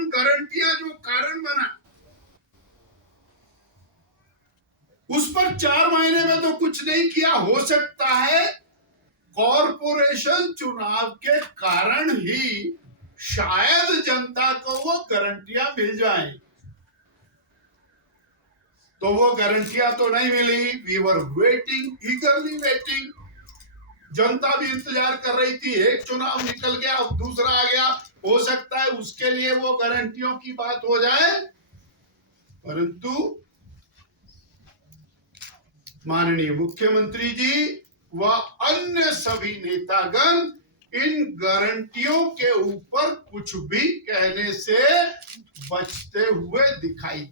तमाम गारंटियां जो कारण बना, उस पर 4 महीने में तो कुछ नहीं किया। हो सकता है कॉरपोरेशन चुनाव के कारण ही शायद जनता को वो गारंटियां मिल जाएं, तो वो गारंटियां तो नहीं मिली। We were waiting, eagerly waiting. जनता भी इंतजार कर रही थी। एक चुनाव निकल गया, अब दूसरा आ गया। हो सकता है उसके लिए वो गारंटियों की बात हो जाए, परंतु माननीय मुख्यमंत्री जी व अन्य सभी नेतागण इन गारंटियों के ऊपर कुछ भी कहने से बचते हुए दिखाई।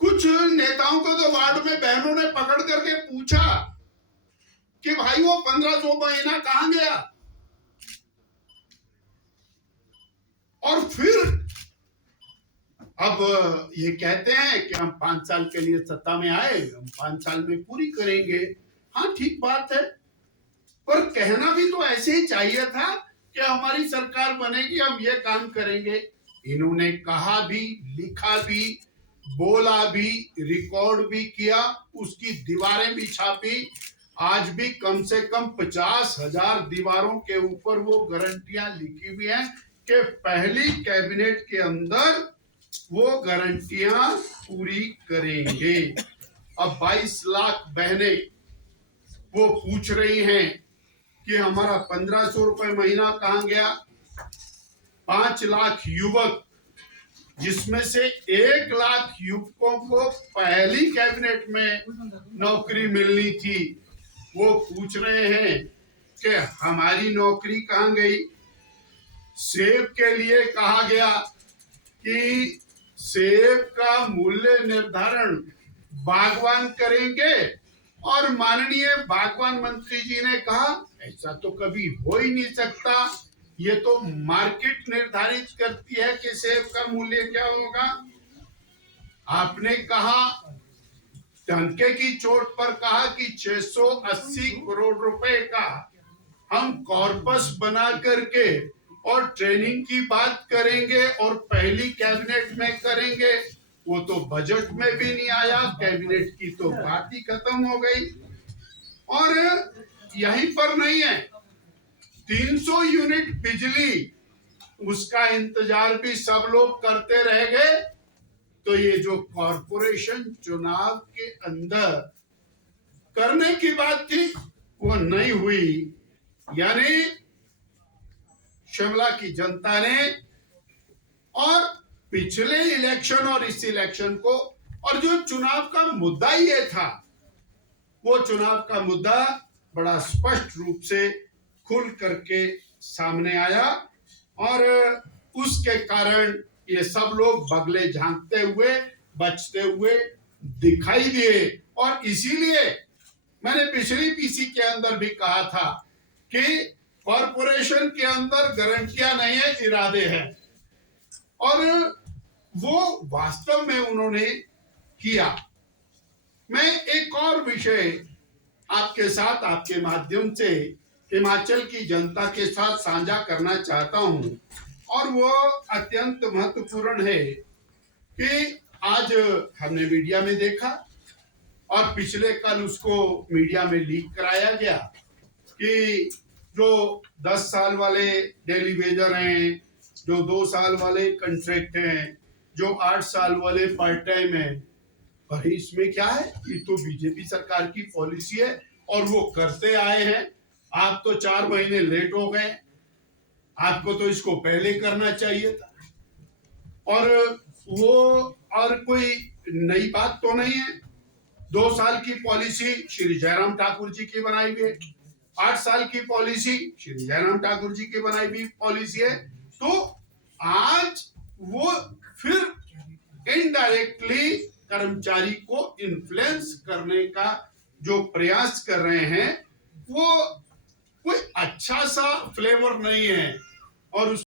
कुछ नेताओं को तो वार्ड में बहनों ने पकड़ करके पूछा कि भाई वो 1500 महीना कहां गया, और फिर अब ये कहते हैं कि हम 5 साल के लिए सत्ता में आए, हम 5 साल में पूरी करेंगे। हाँ, ठीक बात है, पर कहना भी तो ऐसे ही चाहिए था कि हमारी सरकार बनेगी, हम ये काम करेंगे। इन्होंने कहा भी, लिखा भी, बोला भी, रिकॉर्ड भी किया, उसकी दीवारें भी छापी। आज भी कम से कम 50,000 दीवारों के ऊपर वो गारंटियां लिखी हुई हैं कि पहली कैबिनेट के अंदर वो गारंटियां पूरी करेंगे। अब 22 लाख बहनें वो पूछ रही हैं कि हमारा 1500 रुपए महीना कहां गया। 5 लाख युवक, जिसमें से 1 लाख युवकों को पहली कैबिनेट में नौकरी मिलनी थी, वो पूछ रहे हैं कि हमारी नौकरी कहां गई। सेब के लिए कहा गया कि सेब का मूल्य निर्धारण बागवान करेंगे, और माननीय बागवान मंत्री जी ने कहा ऐसा तो कभी हो ही नहीं सकता, ये तो मार्केट निर्धारित करती है कि सेब का मूल्य क्या होगा। आपने कहा, टंके की चोट पर कहा कि 680 करोड़ रुपए का हम कॉर्पस बना करके और ट्रेनिंग की बात करेंगे और पहली कैबिनेट में करेंगे। वो तो बजट में भी नहीं आया, कैबिनेट की तो बात ही खत्म हो गई। और यहीं पर नहीं है, 300 यूनिट बिजली, उसका इंतजार भी सब लोग करते रह गए। तो ये जो कॉरपोरेशन चुनाव के अंदर करने की बात थी वो नहीं हुई, यानी शिमला की जनता ने और पिछले इलेक्शन और इस इलेक्शन को, और जो चुनाव का मुद्दा ये था, वो चुनाव का मुद्दा बड़ा स्पष्ट रूप से खुल करके सामने आया, और उसके कारण ये सब लोग बगले झांकते हुए, बचते हुए दिखाई दिए। और इसीलिए मैंने पिछली पीसी के अंदर भी कहा था कि कॉरपोरेशन के अंदर गारंटियां नहीं है, इरादे हैं, और वो वास्तव में उन्होंने किया। मैं एक और विषय आपके साथ, आपके माध्यम से हिमाचल की जनता के साथ साझा करना चाहता हूं, और वो अत्यंत महत्वपूर्ण है कि आज हमने मीडिया में देखा और पिछले कल उसको मीडिया में लीक कराया गया कि जो 10 साल वाले डेली वेजर हैं, जो 2 साल वाले कॉन्ट्रैक्ट हैं, जो 8 साल वाले पार्ट टाइम हैं, अरे इसमें क्या है, ये तो बीजेपी सरकार की पॉलिसी है और वो करते आए हैं। आप तो 4 महीने लेट हो गए, आपको तो इसको पहले करना चाहिए था। और वो और कोई नई बात तो नहीं है। 2 साल की पॉलिसी श्री जयराम ठाकुर जी की बनाई हुई है, 8 साल की पॉलिसी श्री जयराम ठाकुर जी की बनाई हुई पॉलिसी है। तो आज वो फिर इनडायरेक्टली कर्मचारी को इन्फ्लुएंस करने का जो प्रयास कर रहे हैं, वो कोई अच्छा सा फ्लेवर नहीं है, और उस